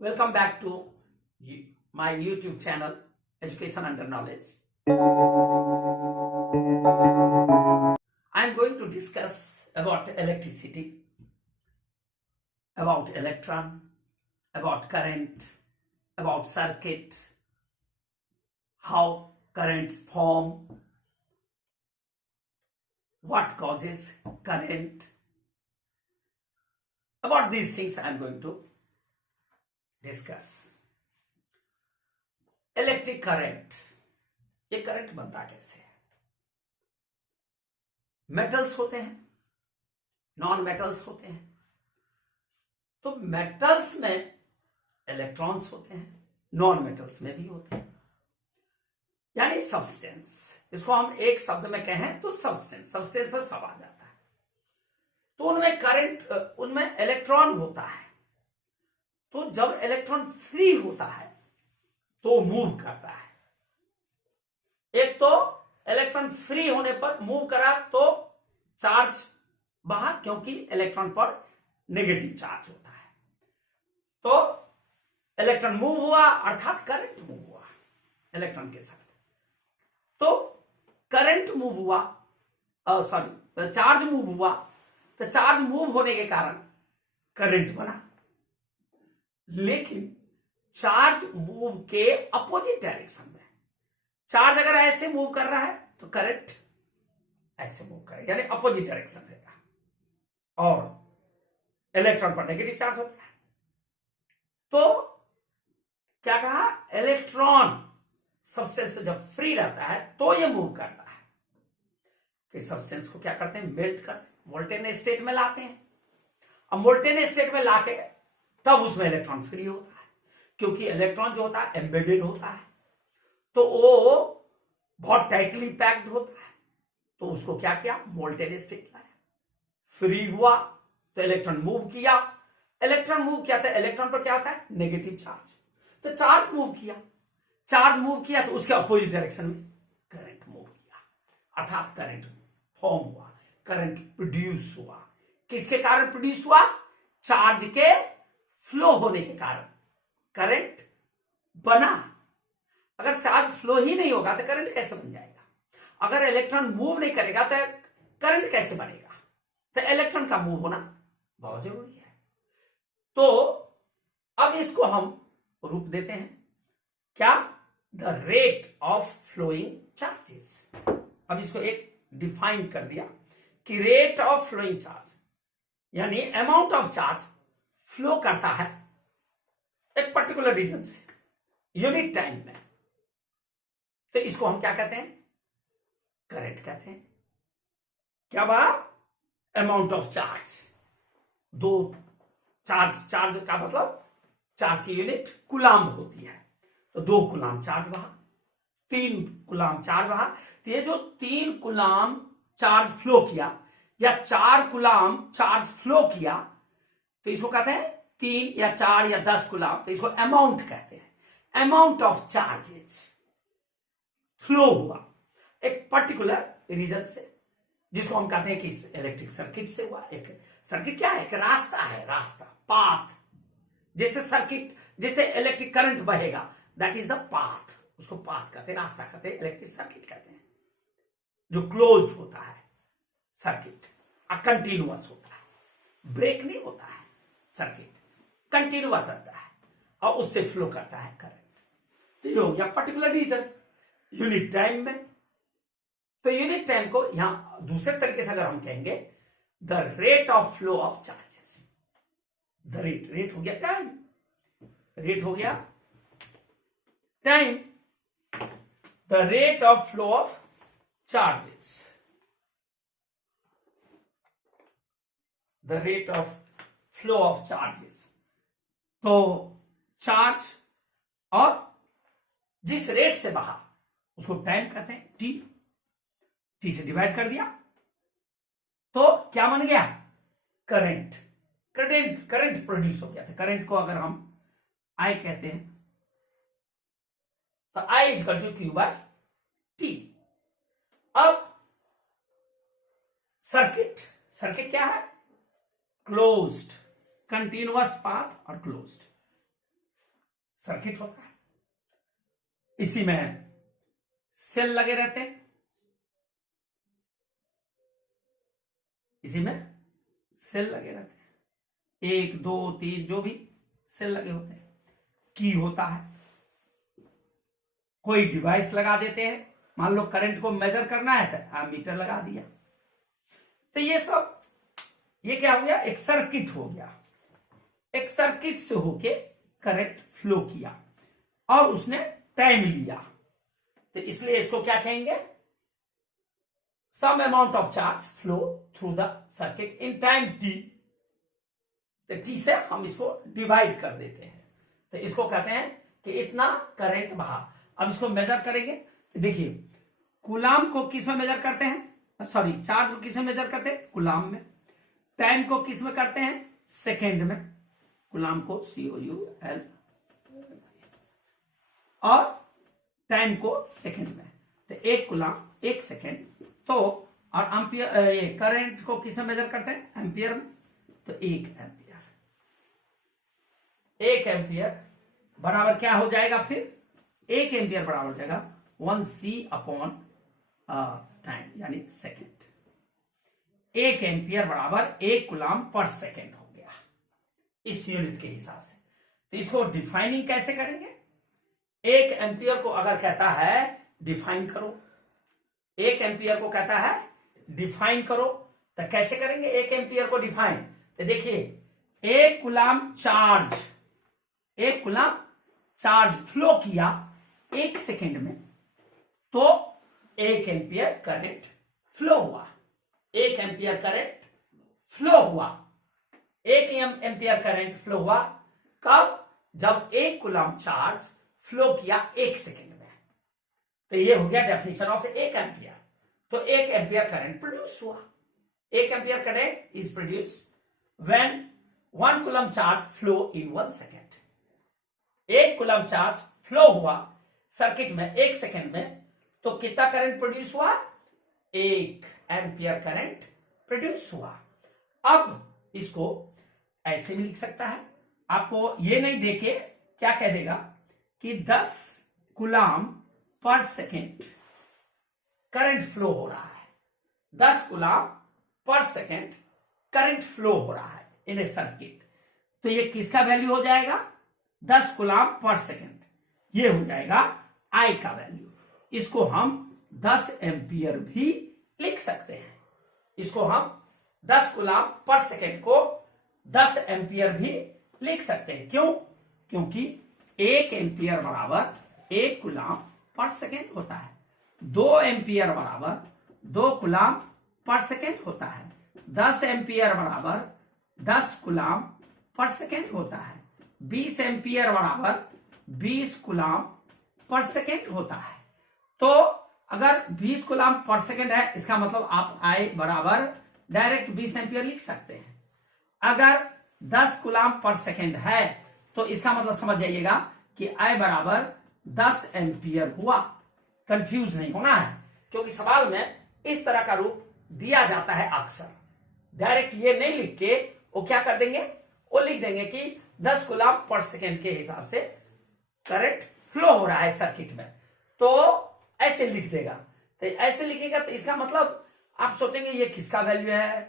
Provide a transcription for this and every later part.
Welcome back to my YouTube channel, Education Under Knowledge. I am going to discuss about electricity, about electron, about current, about circuit, how currents form, what causes current. About these things I am going to discuss. Electric current, ये current बनता कैसे है? Metals होते हैं, non metals होते हैं. तो metals में इलेक्ट्रॉन्स होते हैं, नॉन मेटल्स में भी होते हैं, यानी सब्सटेंस. इसको हम एक शब्द में कहें तो सब्सटेंस पर सब आ जाता है. तो उनमें करंट, उनमें इलेक्ट्रॉन होता है. तो जब इलेक्ट्रॉन फ्री होता है तो मूव करता है. एक तो इलेक्ट्रॉन फ्री होने पर मूव करा तो चार्ज बहा, क्योंकि इलेक्ट्रॉन पर नेगेटिव चार्ज होता है. तो इलेक्ट्रॉन मूव हुआ अर्थात करंट मूव हुआ इलेक्ट्रॉन के साथ. तो करंट मूव हुआ, चार्ज मूव हुआ. तो चार्ज मूव होने के कारण करंट बना. लेकिन चार्ज मूव के अपोजिट डायरेक्शन में. चार्ज अगर ऐसे मूव कर रहा है तो करंट ऐसे मूव करेगा, यानी अपोजिट डायरेक्शन रहेगा. और इलेक्ट्रॉन पर नेगेटिव चार्ज होता है. तो क्या कहा, इलेक्ट्रॉन सब्सटेंस से जब फ्री रहता है तो ये मूव करता है. कि सब्सटेंस को क्या करते हैं, मेल्ट करते हैं, मोल्टेन स्टेट में लाते हैं. अब मोल्टेन स्टेट में लाके तब उसमें इलेक्ट्रॉन फ्री होता है, क्योंकि इलेक्ट्रॉन जो होता है एम्बेडेड होता है. तो वो बहुत टाइटली पैक्ड होता है. तो उसको क्या किया, मोल्टेन स्टेट लाया, फ्री हुआ तो इलेक्ट्रॉन मूव किया. इलेक्ट्रॉन मूव किया तो इलेक्ट्रॉन पर क्या होता है, नेगेटिव चार्ज. तो चार्ज मूव किया तो उसके अपोजिट डायरेक्शन में करंट मूव किया, अर्थात करंट फॉर्म हुआ, करंट प्रोड्यूस हुआ. किसके कारण प्रोड्यूस हुआ, चार्ज के फ्लो होने के कारण करंट बना. अगर चार्ज फ्लो ही नहीं होगा तो करंट कैसे बन जाएगा? अगर इलेक्ट्रॉन मूव नहीं करेगा तो करंट कैसे बनेगा? तो इलेक्ट्रॉन का मूव होना बहुत जरूरी है. तो अब इसको हम रूप देते हैं क्या, the rate of flowing charges. अब इसको एक डिफाइन कर दिया कि रेट ऑफ फ्लोइंग चार्ज यानी अमाउंट ऑफ चार्ज फ्लो करता है एक पर्टिकुलर रीजन से यूनिट टाइम में. तो इसको हम क्या कहते हैं, करंट कहते हैं. क्या बा, अमाउंट ऑफ चार्ज. दो चार्ज का मतलब चार्ज की यूनिट कुलाम्ब होती है. तो 2 कुलाम्ब चार्ज बहा, 3 कुलाम्ब चार्ज बहा. तो ये जो 3 कुलाम्ब चार्ज फ्लो किया या 4 कुलाम्ब चार्ज फ्लो किया, तो इसको कहते हैं 3 या 4 या 10 कुलाम्ब. तो इसको अमाउंट कहते हैं. अमाउंट ऑफ चार्जेज फ्लो हुआ एक पर्टिकुलर रीजन से, जिसको हम कहते हैं कि इलेक्ट्रिक सर्किट से हुआ. एक सर्किट क्या है, एक रास्ता है, रास्ता, पाथ. जैसे सर्किट, जैसे इलेक्ट्रिक करंट बहेगा, दैट इज द पाथ. उसको पाथ कहते हैं, रास्ता कहते हैं, इलेक्ट्रिक सर्किट कहते हैं. जो क्लोज्ड होता है सर्किट, कंटिन्यूअस होता है, ब्रेक नहीं होता है. सर्किट कंटिन्यूअस रहता है और उससे फ्लो करता है करंट. तो ये हो गया पर्टिकुलर रीजन यूनिट टाइम में. तो यूनिट टाइम को यहां दूसरे तरीके से अगर हम कहेंगे, the rate of flow of charges. The rate हो गया टाइम, रेट हो गया time. The rate of flow of charges, the rate of flow of charges. तो चार्ज और जिस रेट से बहा उसको टाइम कहते हैं, टी से डिवाइड कर दिया तो क्या बन गया, करंट. करंट प्रोड्यूस हो गया. था करंट को अगर हम आई कहते हैं तो I equal to Q by T. अब सर्किट क्या है, क्लोज्ड, कंटिन्यूअस पाथ और क्लोज्ड. सर्किट होता है, इसी में सेल लगे रहते हैं, इसी में सेल लगे रहते हैं, 1 2 3 जो भी सेल लगे होते हैं। की होता है, कोई डिवाइस लगा देते हैं, मान लो करंट को मेजर करना है तो एमीटर लगा दिया। तो ये सब, ये क्या हो गया, एक सर्किट हो गया। एक सर्किट से होके करंट फ्लो किया और उसने टाइम लिया, तो इसलिए इसको क्या कहेंगे, some amount of charge flow through the circuit in time T. तो टी से हम इसको डिवाइड कर देते हैं, तो इसको कहते हैं कि इतना करंट बहा। अब इसको मेजर करेंगे, तो देखिए कूलाम को किस में मेजर करते हैं, सॉरी चार्ज को किस में मेजर करते हैं, कूलाम में। टाइम को किस में करते हैं, सेकेंड में, कूलाम को COUL, और टाइम को सेकेंड में। तो 1 कूलाम 1 सेकेंड। तो और एम्पियर, ये करंट को किस में मेजर करते हैं, एम्पियर में। तो 1 एम्पियर, 1 एम्पियर बराबर क्या हो जाएगा, फिर 1 एम्पियर बराबर हो जाएगा 1C/टाइम यानी सेकेंड। 1 एम्पियर बराबर 1 कूलाम पर सेकेंड हो गया इस यूनिट के हिसाब से। तो इसको डिफाइनिंग कैसे करेंगे, 1 एम्पियर को अगर कहता है डिफाइन करो, 1 एम्पियर को कहता है डिफाइन करो, तो कैसे करेंगे 1 एम्पियर को डिफाइन। तो देखिए 1 coulomb charge, 1 coulomb charge flow किया 1 सेकेंड में, तो 1 एम्पियर करंट फ्लो हुआ। 1 एम्पियर करंट फ्लो हुआ, 1 एम्पियर करंट फ्लो हुआ कब, जब 1 कूलाम चार्ज फ्लो किया 1 सेकेंड में। तो ये हो गया डेफिनेशन ऑफ 1 एम्पियर। तो 1 एम्पियर करंट प्रोड्यूस हुआ। 1 ampere current is produce when 1 coulomb charge flow in 1 second. 1 coulomb charge flow हुआ सर्किट में 1 सेकेंड में, तो कितना करंट प्रोड्यूस हुआ, 1 एम्पियर करंट प्रोड्यूस हुआ। अब इसको ऐसे भी लिख सकता है, आपको ये नहीं देके क्या कह देगा कि 10 coulomb per second current flow हो रहा है, 10 coulomb per second current flow हो रहा है इन ए सर्किट। तो ये किसका वैल्यू हो जाएगा, 10 कूलम पर सेकेंड, ये हो जाएगा आई का वैल्यू। इसको हम 10 एम्पियर भी लिख सकते हैं। इसको हम 10 कूलम पर सेकेंड को 10 एम्पियर भी लिख सकते हैं। क्यों, क्योंकि 1 एम्पियर बराबर 1 कूलम पर सेकेंड होता है, 2 एम्पियर बराबर 2 कूलम पर सेकेंड होता है, 10 एम्पियर बराबर 10 कूलम पर सेकेंड होता है, 20 एम्पियर बराबर 20 कूलम पर सेकेंड होता है। तो अगर 20 कूलम पर सेकेंड है, इसका मतलब आप आई बराबर डायरेक्ट 20 एम्पियर लिख सकते हैं। अगर 10 कूलम पर सेकेंड है तो इसका मतलब समझ जाइएगा कि आई बराबर 10 एम्पियर हुआ। कंफ्यूज नहीं होना है, क्योंकि सवाल में इस तरह का रूप दिया जाता है अक्सर। डायरेक्ट ये नहीं लिख के वो क्या कर देंगे, वो लिख देंगे कि 10 कूलम पर सेकेंड के हिसाब से करंट फ्लो हो रहा है सर्किट में, तो ऐसे लिख देगा। तो ऐसे लिखेगा तो इसका मतलब आप सोचेंगे ये किसका वैल्यू है।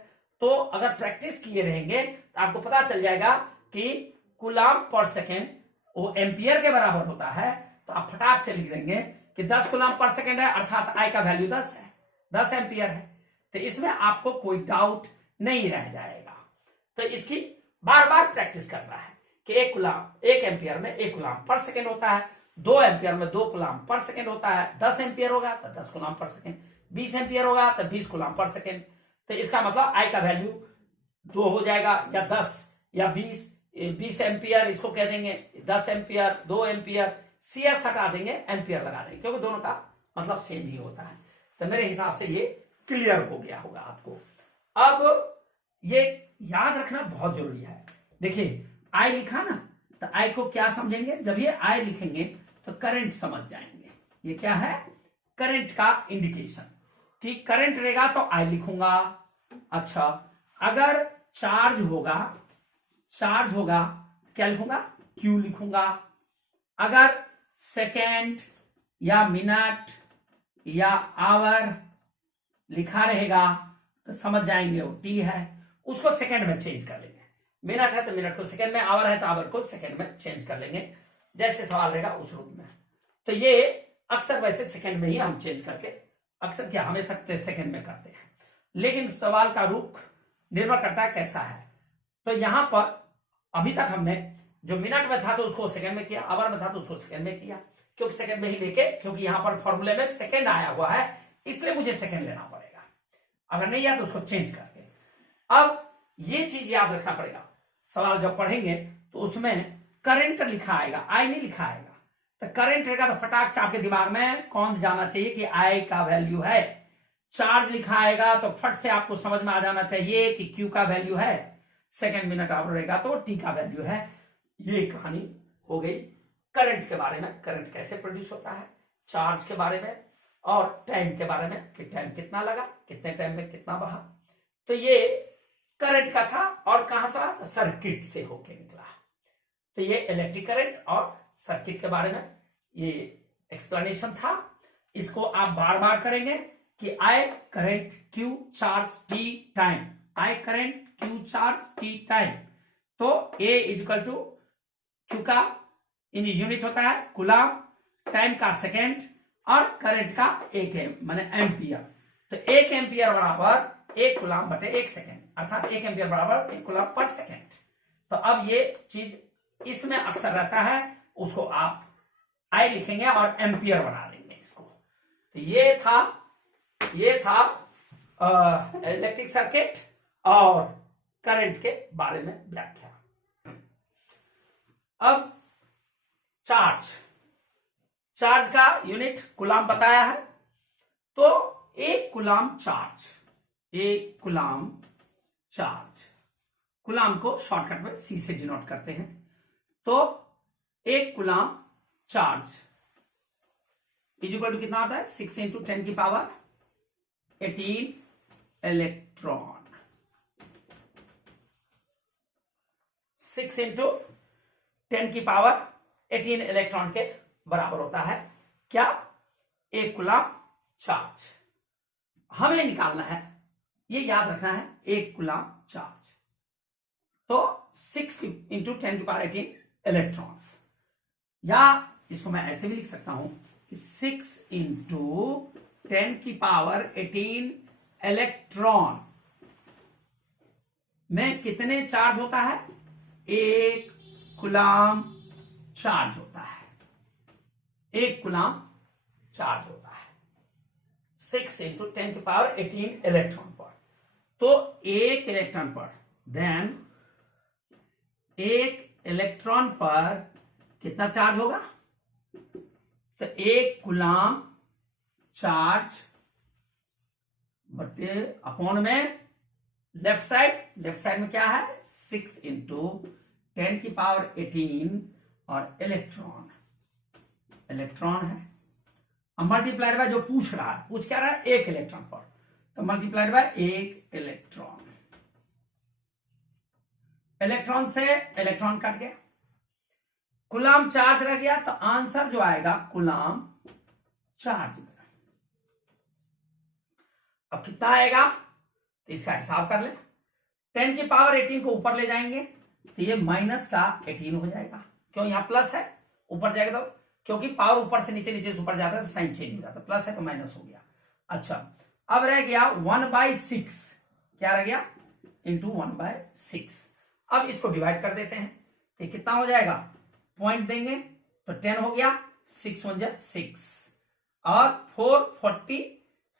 तो अगर प्रैक्टिस किए रहेंगे तो आपको पता चल जाएगा कि कूलम पर सेकेंड वो एम्पियर के बराबर होता है। तो आप फटाक से लिख देंगे कि 10 कूलम पर सेकेंड है, अर्थात आई का वैल्यू 10 है, 10 एम्पियर है। तो इसमें आपको कोई डाउट नहीं रह जाएगा। तो इसकी बार बार प्रैक्टिस करना है कि 1 एम्पियर में 1 कूलम पर सेकेंड होता है, 2 एम्पियर में 2 कूलम पर सेकेंड होता है, 10 एम्पियर होगा तो 10 कूलम पर सेकेंड, 20 एम्पियर होगा तो 20 कूलम पर सेकेंड। तो इसका मतलब आई का वैल्यू 2 हो जाएगा, या 10 या 20 एम्पियर इसको कह देंगे, 10 एम्पियर 2 एम्पियर, CS हटा देंगे, एम्पियर लगा देंगे, क्योंकि दोनों का मतलब सेम ही होता है। तो मेरे हिसाब से ये क्लियर हो गया होगा आपको। अब ये याद रखना बहुत जरूरी है। देखिए आई लिखा ना, तो आई को क्या समझेंगे, जब ये आई लिखेंगे तो करंट समझ जाएंगे। ये क्या है, करंट का इंडिकेशन, कि करंट रहेगा तो आई लिखूंगा। अच्छा, अगर चार्ज होगा क्या लिखूंगा, क्यू लिखूंगा। अगर सेकेंड या मिनट या आवर लिखा रहेगा तो समझ जाएंगे वो टी है, उसको सेकंड में चेंज कर लेंगे। मिनट है तो मिनट को सेकंड में, आवर है तो आवर को सेकंड में चेंज कर लेंगे, जैसे सवाल रहेगा उस रूप में। तो ये अक्सर वैसे सेकंड में ही हम चेंज करके, अक्सर क्या हमेशा सेकंड में करते हैं, लेकिन सवाल का रुख निर्भर करता है कैसा है। तो यहां पर अभी तक हमने जो मिनट में था तो उसको सेकंड में किया, आवर में था तो उसको सेकंड में किया, क्योंकि सेकंड में ही लेके, क्योंकि यहां पर फॉर्मूले में सेकंड आया हुआ है, इसलिए मुझे सेकंड लेना पड़ेगा। अगर नहीं आया तो उसको चेंज करके। अब ये चीज याद रखना पड़ेगा, सवाल जब पढ़ेंगे तो उसमें करंट लिखा आएगा, आई नहीं लिखा आएगा। तो करंट रहेगा तो फटाक से आपके दिमाग में कौन जाना चाहिए कि आई का वैल्यू है। चार्ज लिखा आएगा तो फट से आपको समझ में आ जाना चाहिए कि क्यू का वैल्यू है। सेकंड मिनट आवर रहेगा तो टी का वैल्यू है। ये कहानी हो गई करंट के बारे में, करंट कैसे प्रोड्यूस होता है, चार्ज के बारे में, और टाइम के बारे में कि टाइम कितना लगा, कितने टाइम में कितना बहा। तो ये करंट का था, और कहां से, सर्किट से होके निकला। तो ये इलेक्ट्रिक करंट और सर्किट के बारे में ये एक्सप्लेनेशन था। इसको आप बार बार करेंगे कि I current Q charge T time, I current Q charge T time. तो ए इक्वल टू क्यू का इन यूनिट होता है कूलम, टाइम का सेकेंड, और करंट का एक माने एम्पियर। तो एक एम्पियर बराबर एक कूलम बटे एक सेकेंड, अर्थात एक एम्पियर बराबर एक कूलम पर सेकेंड। तो अब ये चीज इसमें अक्सर रहता है, उसको आप आई लिखेंगे और एम्पियर बना देंगे इसको। तो ये था इलेक्ट्रिक सर्किट और करंट के बारे में व्याख्या। अब चार्ज का यूनिट कूलम बताया है। तो एक कूलम चार्ज, कूलम को शॉर्टकट में सी से डिनोट करते हैं। तो एक कूलम चार्ज इक्वल टू कितना होता है, 6 × 10⁻18 इलेक्ट्रॉन। 6 × 10⁻18 इलेक्ट्रॉन के बराबर होता है क्या, एक कूलम चार्ज। हमें निकालना है, ये याद रखना है, एक कूलम चार्ज तो 6 × 10⁻18 इलेक्ट्रॉन्स, या इसको मैं ऐसे भी लिख सकता हूं कि 6 × 10⁻18 इलेक्ट्रॉन में कितने चार्ज होता है, एक कूलम चार्ज होता है, एक कूलम चार्ज होता है 6 × 10⁻18 इलेक्ट्रॉन पर। तो एक इलेक्ट्रॉन पर, देन एक इलेक्ट्रॉन पर कितना चार्ज होगा, तो एक कूलम चार्ज बटे अपॉन में लेफ्ट साइड में क्या है, 6 × 10⁻18 और इलेक्ट्रॉन है, मल्टीप्लाइड बाय जो पूछ रहा है, पूछ क्या रहा है, एक इलेक्ट्रॉन पर, तो मल्टीप्लाइड बाय एक इलेक्ट्रॉन। इलेक्ट्रॉन से इलेक्ट्रॉन कट गया, कूलम चार्ज रह गया, तो आंसर जो आएगा कूलम चार्ज। अब कितना आएगा, तो इसका हिसाब कर ले, 10⁻18 को ऊपर ले जाएंगे तो ये -18 हो जाएगा, क्यों, यहां प्लस है, ऊपर जाएगा तो, क्योंकि पावर ऊपर से नीचे, नीचे से ऊपर जाता है तो साइन चेंज हो जाता है, प्लस है तो माइनस हो गया। अच्छा, अब रह गया 1/6, क्या रह गया, × 1/6। अब इसको डिवाइड कर देते हैं तो कितना हो जाएगा, पॉइंट देंगे तो 10 हो गया, 6 × 1 = 6 और 440,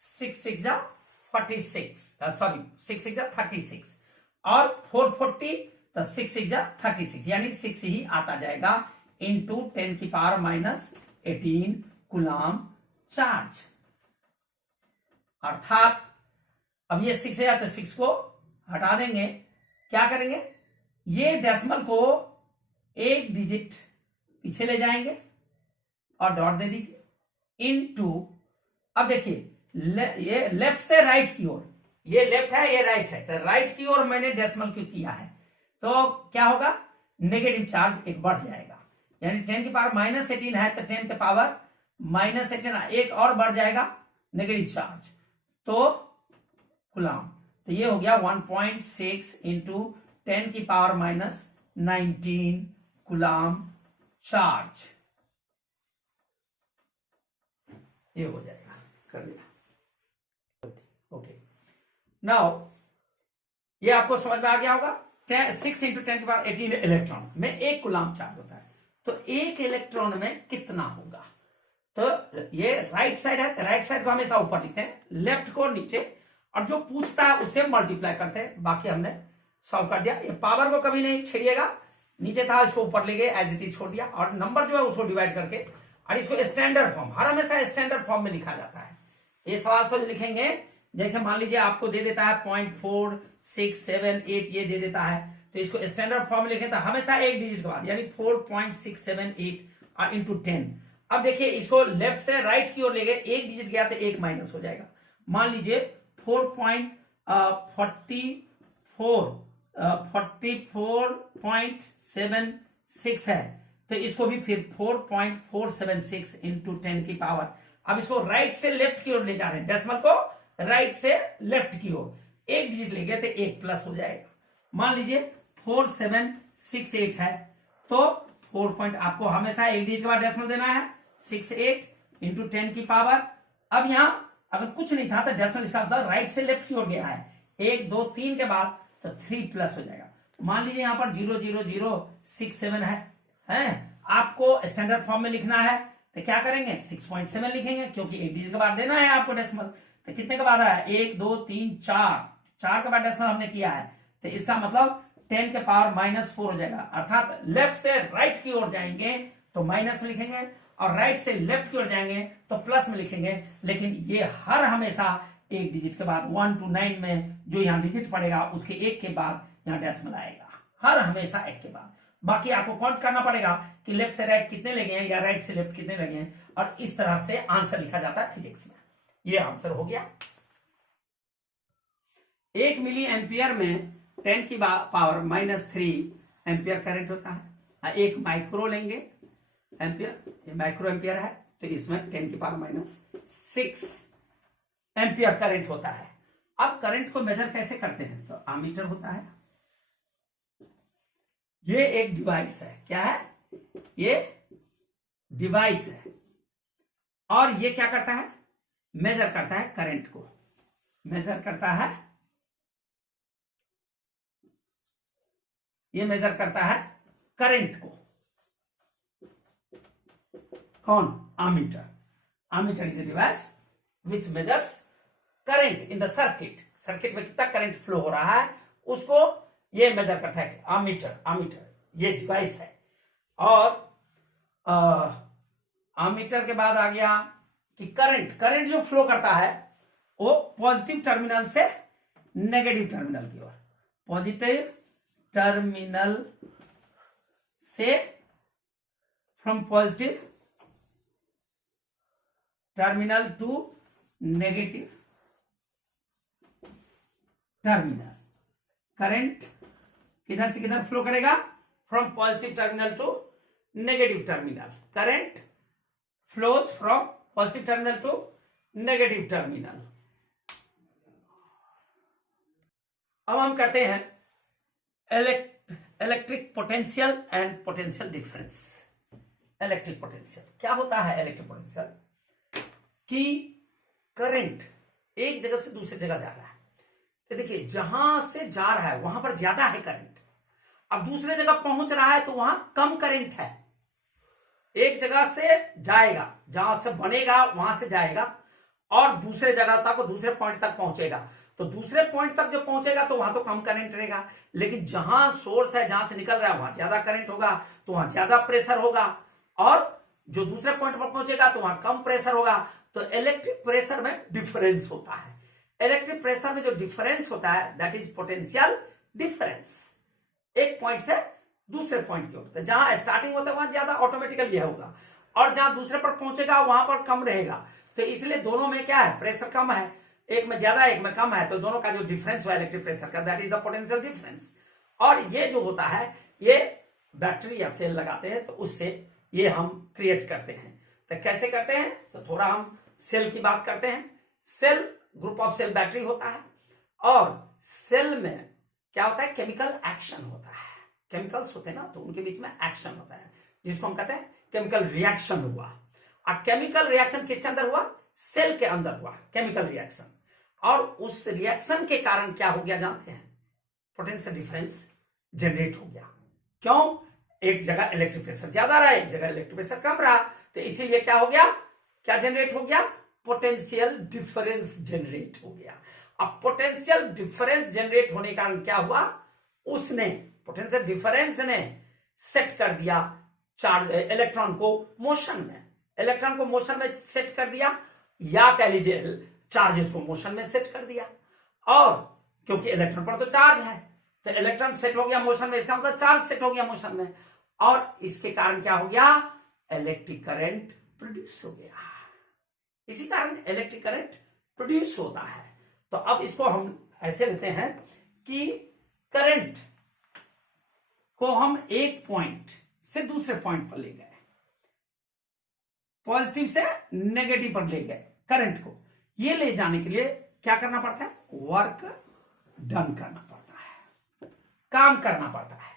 6 × 6 = 46, सॉरी 6 × 6 = 36 और 440 तो 6 × 6 = 36, यानी 6 ही आता जाएगा × 10⁻18 कूलम चार्ज। अर्थात अब ये 6 है तो 6 को हटा देंगे, क्या करेंगे, ये डेसिमल को एक डिजिट पीछे ले जाएंगे और डॉट दे दीजिए इनटू, अब देखिए ये लेफ्ट से राइट की ओर, ये लेफ्ट है ये राइट है, तो राइट की ओर मैंने डेसिमल क्यों किया है, तो क्या होगा, नेगेटिव चार्ज एक बढ़ जाएगा, यानी 10 की पावर -18 है तो 10 की पावर -18 एक और बढ़ जाएगा नेगेटिव चार्ज, तो कूलम। तो ये हो गया 1.6 इंटू 10 की पावर -19 कूलम चार्ज। ये हो जाएगा, कर दिया। ओके, नाउ ये आपको समझ में आ गया होगा। 6 इंटू 10 की पावर 18 इलेक्ट्रॉन में एक कूलम चार्ज होता है, तो एक इलेक्ट्रॉन में कितना होगा। तो ये राइट साइड है, राइट साइड को हमेशा ऊपर लिखते हैं, लेफ्ट को नीचे, और जो पूछता है उससे मल्टीप्लाई करते हैं। बाकी हमने सॉल्व कर दिया। ये पावर को कभी नहीं छेड़िएगा, नीचे था इसको ऊपर ले गए, एज इट इज छोड़ दिया, और नंबर जो है उसको डिवाइड करके, और इसको स्टैंडर्ड फॉर्म, हर हमेशा स्टैंडर्ड फॉर्म में लिखा जाता है। ये सवाल सब लिखेंगे, जैसे मान लीजिए आपको दे देता है 0.4 6 7 8 ये दे देता है, तो इसको स्टैंडर्ड फॉर्म में लिखे तो हमेशा एक डिजिट के बाद, यानी 4.678 और इंटू 10। अब देखिए इसको लेफ्ट से राइट की ओर ले गए, एक डिजिट गया तो एक माइनस हो जाएगा। मान लीजिए 44.76 है, तो इसको भी फिर 4.476 इंटू 10 की पावर। अब इसको राइट से लेफ्ट की ओर ले जा रहे हैं, डेसिमल को राइट से लेफ्ट की ओर, एक डिजिट ले गए तो एक प्लस हो जाएगा। मान लीजिए 4768 है, तो 4 पॉइंट आपको हमेशा एक डिजिट के बाद डेसिमल देना है, 68 इंटू 10 की पावर। अब यहां अगर कुछ नहीं था तो डेसिमल इसका मतलब राइट से लेफ्ट की ओर गया है, 1 2 3 के बाद तो 3 प्लस हो जाएगा। मान लीजिए यहां पर 00067 है, आपको स्टैंडर्ड फॉर्म में लिखना है तो क्या करेंगे, 6.7 लिखेंगे, क्योंकि एक डिजिट के बाद देना है आपको डेसिमल। तो कितने के बाद आया, 1 2 3 4 के बाद डेसिमल हमने किया है, तो इसका मतलब 10 के पावर -4 हो जाएगा। अर्थात लेफ्ट से राइट की ओर जाएंगे तो माइनस में लिखेंगे, और राइट से लेफ्ट की ओर जाएंगे तो प्लस में लिखेंगे। लेकिन ये हर हमेशा एक डिजिट के बाद 1 to 9 में जो यहाँ डिजिट पड़ेगा उसके एक के बाद यहाँ डेसिमल आएगा, हर हमेशा एक के बाद। बाकी आपको काउंट करना पड़ेगा कि लेफ्ट से राइट कितने लगे हैं या राइट से लेफ्ट कितने लगे हैं, और इस तरह से आंसर लिखा जाता है फिजिक्स में। ये आंसर हो गया। 1 मिली एम्पियर में 10 की पावर -3 एम्पियर करंट होता है। एक माइक्रो लेंगे एम्पियर, ये माइक्रो एम्पियर है, तो इसमें 10 की पावर -6 एम्पियर करंट होता है। अब करंट को मेजर कैसे करते हैं, तो एमीटर होता है, ये एक डिवाइस है। क्या है, ये डिवाइस है, और ये क्या करता है, मेजर करता है करंट को, मेजर करता है, ये मेजर करता है करंट को। कौन, ammeter. Ammeter is a device which measures current in the circuit, circuit में कितना करंट फ्लो हो रहा है उसको ये मेजर करता है एमीटर। एमीटर ये डिवाइस है। और एमीटर के बाद आ गया कि करंट जो फ्लो करता है वो पॉजिटिव टर्मिनल से नेगेटिव टर्मिनल की ओर, पॉजिटिव टर्मिनल से, from positive terminal to negative terminal. Current किधर से किधर फ्लो करेगा, from positive terminal to negative terminal. Current flows from positive terminal to negative terminal. अब हम करते हैं electric potential and potential difference. Electric potential क्या होता है, इलेक्ट्रिक पोटेंशियल कि करंट एक जगह से दूसरी जगह जा रहा है, तो देखिए जहां से जा रहा है वहां पर ज्यादा है करंट, अब दूसरे जगह पहुंच रहा है तो वहां कम करंट है। एक जगह से जाएगा, जहां से बनेगा वहां से जाएगा, और दूसरे जगह तक, दूसरे पॉइंट तक पहुंचेगा, तो दूसरे पॉइंट तक जब पहुंचेगा तो वहां तो कम करंट रहेगा। लेकिन जहां सोर्स है, जहां से निकल रहा है वहां ज्यादा करंट होगा, तो वहां ज्यादा प्रेशर होगा, और जो दूसरे पॉइंट पर पहुंचेगा तो वहां कम प्रेशर होगा। तो इलेक्ट्रिक प्रेशर में डिफरेंस होता है। इलेक्ट्रिक प्रेशर में जो डिफरेंस होता है दैट इज पोटेंशियल डिफरेंस, एक पॉइंट से दूसरे पॉइंट की ओर। तो जहां स्टार्टिंग होता है वहां ज्यादा ऑटोमेटिकली यह होगा, और जहां दूसरे पर पहुंचेगा वहां पर कम रहेगा। तो इसलिए दोनों में क्या है, प्रेशर कम है, एक में ज्यादा एक में कम है, तो दोनों का जो डिफरेंस हुआ इलेक्ट्रिक प्रेशर का that is the potential difference. और ये जो होता है ये बैटरी या सेल लगाते हैं तो उससे ये हम क्रिएट करते हैं। तो कैसे करते हैं, तो थोड़ा हम सेल की बात करते हैं। Cell group of cell battery होता है, और सेल में क्या होता है, केमिकल एक्शन होता है। केमिकल्स होते हैं ना, तो उनके बीच में एक्शन होता है, जिसको हम कहते हैं केमिकल रिएक्शन हुआ। और केमिकल रिएक्शन किसके अंदर हुआ, सेल के अंदर हुआ केमिकल रिएक्शन। और उस रिएक्शन के कारण क्या हो गया जानते हैं, पोटेंशियल डिफरेंस जनरेट हो गया। क्यों, एक जगह इलेक्ट्रिक प्रेशर ज्यादा रहा, एक जगह इलेक्ट्रिक प्रेशर कम रहा, तो इसीलिए क्या हो गया, क्या जनरेट हो गया, पोटेंशियल डिफरेंस जनरेट हो गया। अब पोटेंशियल डिफरेंस जनरेट होने के कारण क्या हुआ, उसने पोटेंशियल डिफरेंस ने सेट कर दिया चार्ज इलेक्ट्रॉन को मोशन में, इलेक्ट्रॉन को मोशन में सेट कर दिया, या कह लीजिए चार्जेस को मोशन में सेट कर दिया। और क्योंकि इलेक्ट्रॉन पर तो चार्ज है, तो इलेक्ट्रॉन सेट हो गया मोशन में, इसका मतलब चार्ज सेट हो गया मोशन में, और इसके कारण क्या हो गया, इलेक्ट्रिक करंट प्रोड्यूस हो गया। इसी कारण इलेक्ट्रिक करंट प्रोड्यूस होता है। तो अब इसको हम ऐसे लेते हैं कि करंट को हम एक पॉइंट से दूसरे पॉइंट पर ले गए, पॉजिटिव से नेगेटिव पर ले गए करंट को। ये ले जाने के लिए क्या करना पड़ता है, वर्क डन करना पड़ता है, काम करना पड़ता है।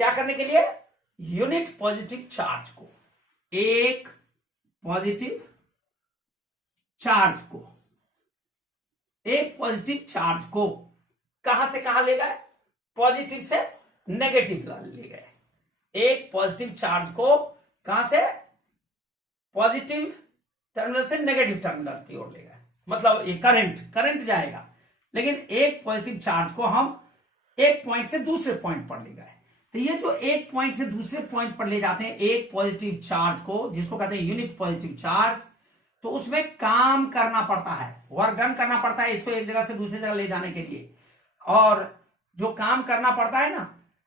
क्या करने के लिए, यूनिट पॉजिटिव चार्ज को, एक पॉजिटिव चार्ज को, एक पॉजिटिव चार्ज को कहां से कहां ले गए, पॉजिटिव से नेगेटिव ले गए। एक पॉजिटिव चार्ज को कहां से, पॉजिटिव टर्मिनल से नेगेटिव टर्मिनल की ओर ले गए, मतलब ये करंट जाएगा, लेकिन एक पॉजिटिव चार्ज को हम एक पॉइंट से दूसरे पॉइंट पर ले गए। तो ये जो एक पॉइंट से दूसरे पॉइंट पर ले जाते हैं एक पॉजिटिव चार्ज को, जिसको कहते हैं यूनिट पॉजिटिव चार्ज, तो उसमें काम करना पड़ता है, वर्क डन करना पड़ता है इसको एक जगह से दूसरी जगह ले जाने के लिए। और जो काम करना पड़ता है ना,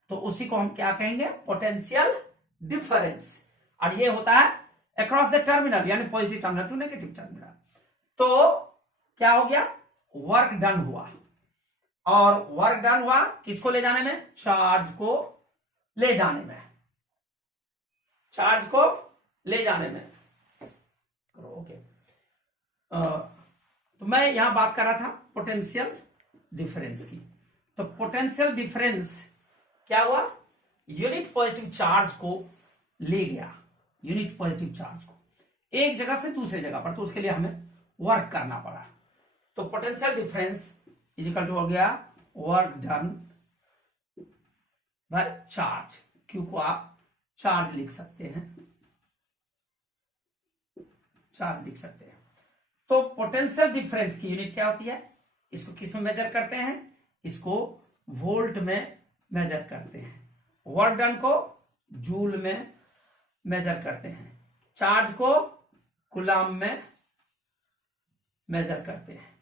तो उसी को हम क्या कहेंगे, पोटेंशियल डिफरेंस। और ये होता है अक्रॉस द टर्मिनल, यानी positive terminal to negative terminal. तो क्या हो गया, वर्क डन हुआ। और वर्क डन हुआ किसको ले जाने में, चार्ज को ले जाने में, चार्ज को ले जाने में। ओके, तो मैं यहां बात कर रहा था पोटेंशियल डिफरेंस की। तो पोटेंशियल डिफरेंस क्या हुआ, यूनिट पॉजिटिव चार्ज को ले गया, यूनिट पॉजिटिव चार्ज को एक जगह से दूसरे जगह पर, तो उसके लिए हमें वर्क करना पड़ा। तो potential difference is equal to हो गया work done by charge. Q को आप चार्ज लिख सकते हैं, चार्ज लिख सकते हैं। तो पोटेंशियल डिफरेंस की यूनिट क्या होती है, इसको किस में मेजर करते हैं, इसको वोल्ट में मेजर करते हैं। वर्क डन को जूल में मेजर करते हैं, चार्ज को कूलम में मेजर करते हैं।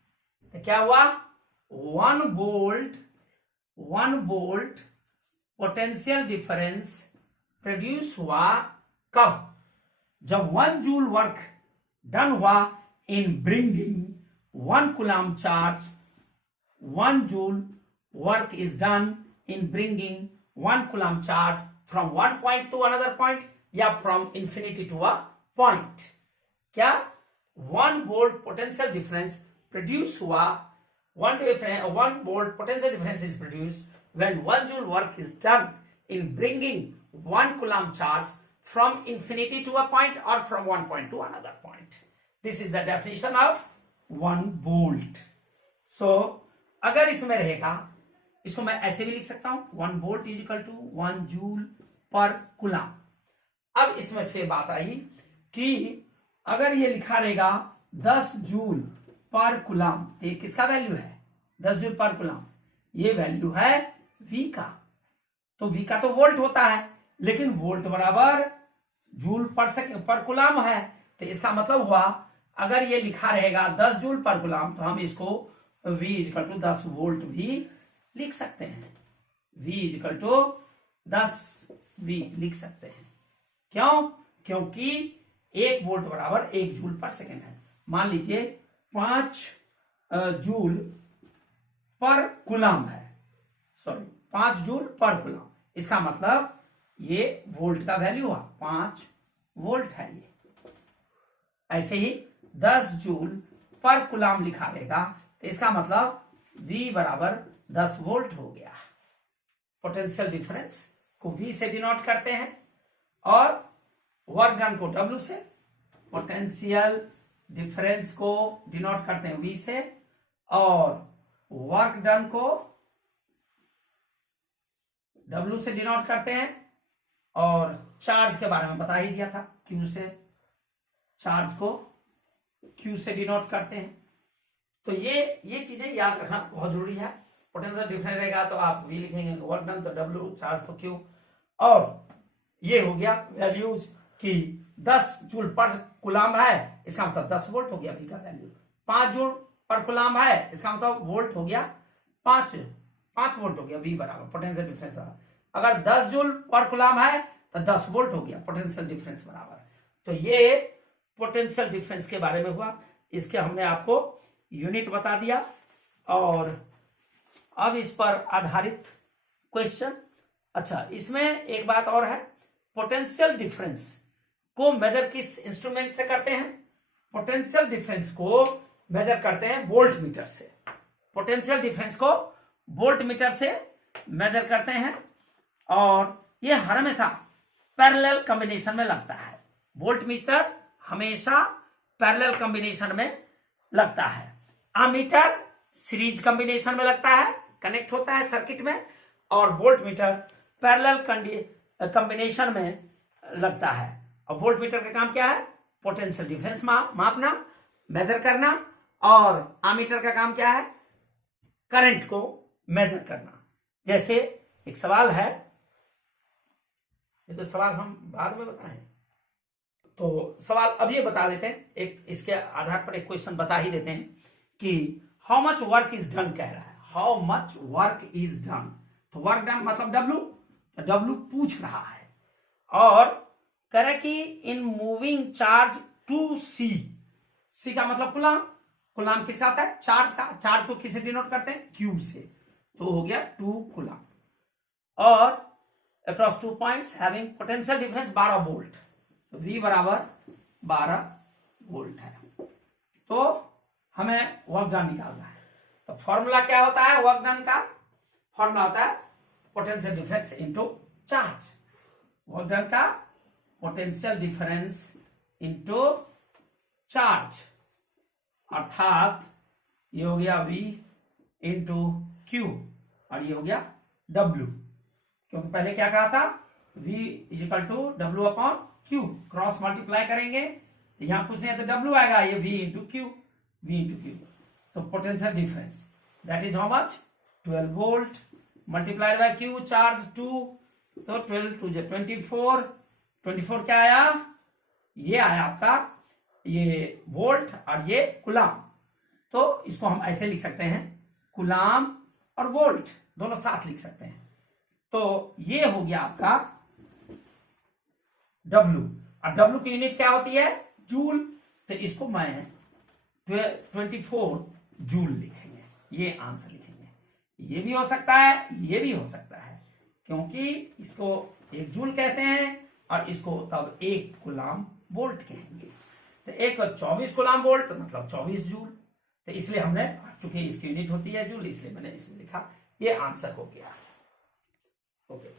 तो क्या हुआ, 1 वोल्ट पोटेंशियल डिफरेंस प्रोड्यूस हुआ कब, जब 1 जूल वर्क डन हुआ in bringing 1 coulomb charge, 1 joule work is done in bringing 1 coulomb charge from one point to another point, या from infinity to a point। क्या 1 volt potential difference produce हुआ, 1 volt potential difference is produced when 1 joule work is done in bringing 1 coulomb charge from infinity to a point or from one point to another point। This is the definition of 1 volt। So अगर इसमें रहेगा, इसको मैं ऐसे भी लिख सकता हूं, 1 volt is equal to 1 joule per coulomb. अब इसमें फिर बात आई कि अगर ये लिखा रहेगा 10 जूल पर कूलम, तो ये किसका वैल्यू है, 10 जूल पर कूलम, ये वैल्यू है V का। तो V का तो वोल्ट होता है, लेकिन वोल्ट बराबर जूल पर कूलम है, तो इसका मतलब हुआ अगर ये लिखा रहेगा 10 जूल पर कूलम, तो हम इसको V इक्वल टू 10 वोल्ट भी लिख सकते हैं, V इक्वल टू 10V लिख सकते हैं। क्यों, क्योंकि 1 वोल्ट बराबर 1 जूल पर सेकेंड है। मान लीजिए 5 जूल पर कूलम है, सॉरी 5 जूल पर कूलम, इसका मतलब ये वोल्ट का वैल्यू हुआ, 5 वोल्ट है ये। ऐसे ही 10 जूल पर कुलाम लिखा रहेगा तो इसका मतलब V बराबर 10 वोल्ट हो गया। पोटेंशियल डिफरेंस को V से डिनोट करते हैं और वर्क डन को W से, पोटेंशियल डिफरेंस को डिनोट करते हैं V से और वर्क डन को W से डिनोट करते हैं और चार्ज के बारे में बता ही दिया था, Q से, चार्ज को Q से डिनोट करते हैं। तो ये चीजें याद रखना बहुत जरूरी है। पोटेंशियल डिफरेंस रहेगा तो आप V लिखेंगे, वर्क डन तो W, चार्ज तो Q। और ये हो गया वैल्यूज कि 10 जूल पर कुलाम है, इसका मतलब 10 वोल्ट हो गया V का वैल्यू। 5 जूल पर कुलाम है, इसका मतलब वोल्ट हो गया 5 वोल्ट हो गया V बराबर पोटेंशियल डिफरेंस। अगर 10 जूल पर कुलाम है तो 10 वोल्ट हो गया पोटेंशियल डिफरेंस बराबर। तो ये पोटेंशियल डिफरेंस के बारे में हुआ, इसके हमने आपको यूनिट बता दिया। और अब इस पर आधारित क्वेश्चन। अच्छा, इसमें एक बात और है, पोटेंशियल डिफरेंस को मेजर किस इंस्ट्रूमेंट से करते हैं? पोटेंशियल डिफरेंस को मेजर करते हैं वोल्ट मीटर से। पोटेंशियल डिफरेंस को वोल्ट मीटर से मेजर करते हैं और ये हमेशा पैरेलल कॉम्बिनेशन में लगता है। वोल्ट मीटर हमेशा पैरेलल कॉम्बिनेशन में लगता है। अमीटर सीरीज कॉम्बिनेशन में लगता है, कनेक्ट होता है सर्किट में, और वोल्ट मीटर पैरेलल कॉम्बिनेशन में लगता है। और वोल्ट मीटर का काम क्या है? पोटेंशियल डिफरेंस मापना, मेजर करना, और अमीटर का काम क्या है? करंट को मेजर करना। जैसे एक सवाल है, ये तो सवाल हम बाद में बताएं, तो सवाल अब ये बता देते हैं, एक इसके आधार पर एक क्वेश्चन बता ही देते हैं कि how much work is done कह रहा है। How much work is done, तो वर्क डन मतलब W, तो W पूछ रहा है और कह रहा है कि in moving charge to C का मतलब कुलाम। कुलाम किसका आता है? चार्ज का। चार्ज को किससे डिनोट करते हैं? Q से। तो हो गया 2 कुलाम। और across 2 points having potential difference 12 volt, तो V बराबर 12 वोल्ट है। तो हमें वर्क डन निकालना है। तो फॉर्मूला क्या होता है वर्क डन का? फॉर्मूला होता है potential difference into charge. Work done का पोटेंशियल डिफरेंस इनटू चार्ज, अर्थात ये हो गया V इंटू Q और ये हो गया W, क्योंकि पहले क्या कहा था? V is equal to W upon Q, cross multiply करेंगे तो यहां कुछ नहीं है तो W आएगा, ये V into Q, V into Q। तो potential difference that is how much? 12 volt multiplied by Q, charge 2, तो 12 टू 24, 24 क्या आया? ये आया आपका ये वोल्ट और ये कुलाम। तो इसको हम ऐसे लिख सकते हैं, कुलाम और वोल्ट दोनों साथ लिख सकते हैं। तो ये हो गया आपका W, और W की यूनिट क्या होती है? जूल। तो इसको मैं 24 जूल लिखेंगे, ये आंसर लिखेंगे। ये भी हो सकता है, ये भी हो सकता है, क्योंकि इसको 1 जूल कहते हैं और इसको तब 1 कुलाम वोल्ट कहेंगे। तो एक 24 कुलाम वोल्ट मतलब 24 जूल, तो इसलिए हमने, चूंकि इसकी यूनिट होती है जूल, इसलिए मैंने इसमें लिखा। ये आंसर हो गया। ओके,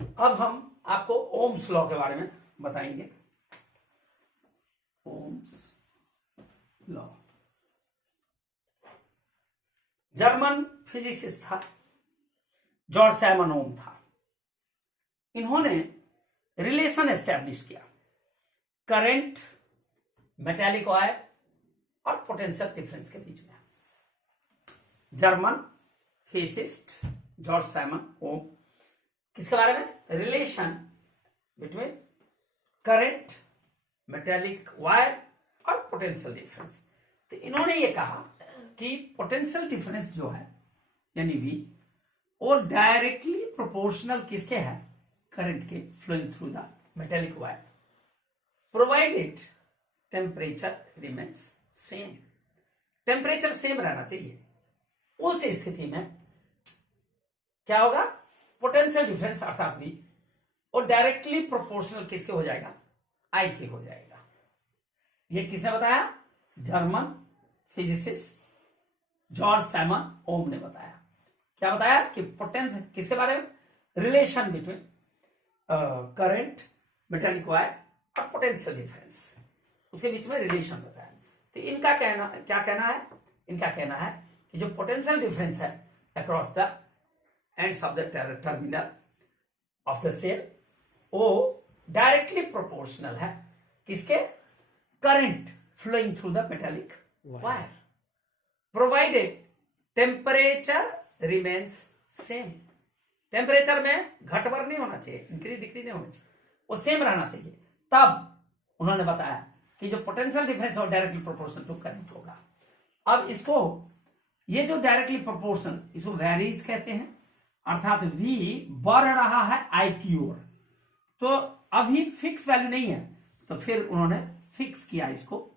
अब हम आपको ओम्स लॉ के बारे में बताएंगे। ओम्स लॉ जर्मन फिजिसिस्ट था, जॉर्ज साइमन ओम था। इन्होंने रिलेशन एस्टेब्लिश किया करंट, मेटालिक वायर और पोटेंशियल डिफरेंस के बीच में। जर्मन फिजिसिस्ट जॉर्ज साइमन ओम किसके बारे में? Relation between current, metallic wire और पोटेंशियल डिफरेंस। तो इन्होंने ये कहा कि पोटेंशियल डिफरेंस जो है यानी V, वो डायरेक्टली प्रोपोर्शनल किसके है? करंट के flowing through the metallic wire, provided temperature remains same. Temperature same रहना चाहिए। उस स्थिति में क्या होगा? पोटेंशियल डिफरेंस अर्थात V और डायरेक्टली प्रोपोर्शनल किसके हो जाएगा, आई के हो जाएगा। ये किसने बताया, जर्मन फिजिसिस्ट जॉर्ज साइमन ओम ने बताया। क्या बताया कि पोटेंशियल किसके बारे में, relation between current, metallic wire और पोटेंशियल डिफरेंस, उसके बीच में रिलेशन बताया। तो इनका कहना क्या कहना है, इनका कहना है कि जो पोटेंशियल डिफरेंस है across the ends of the terminal of the cell वो डायरेक्टली प्रोपोर्शनल है किसके, current flowing through the metallic wire, provided temperature remains same. Temperature में घटबर नहीं होना चाहिए, इंक्रीज डिक्रीज नहीं होना चाहिए, वो सेम रहना चाहिए। तब उन्होंने बताया कि जो पोटेंशियल डिफरेंस है वो डायरेक्टली प्रोपोर्शनल टू करंट होगा। अब इसको, ये जो डायरेक्टली प्रोपोर्शनल, इसको वैरीज कहते हैं, अर्थात V बढ़ रहा है I की ओर, तो अभी फिक्स वैल्यू नहीं है, तो फिर उन्होंने फिक्स किया इसको